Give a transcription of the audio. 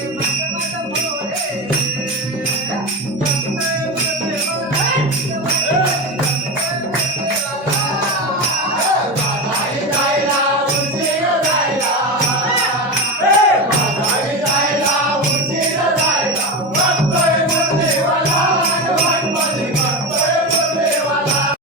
Thank you.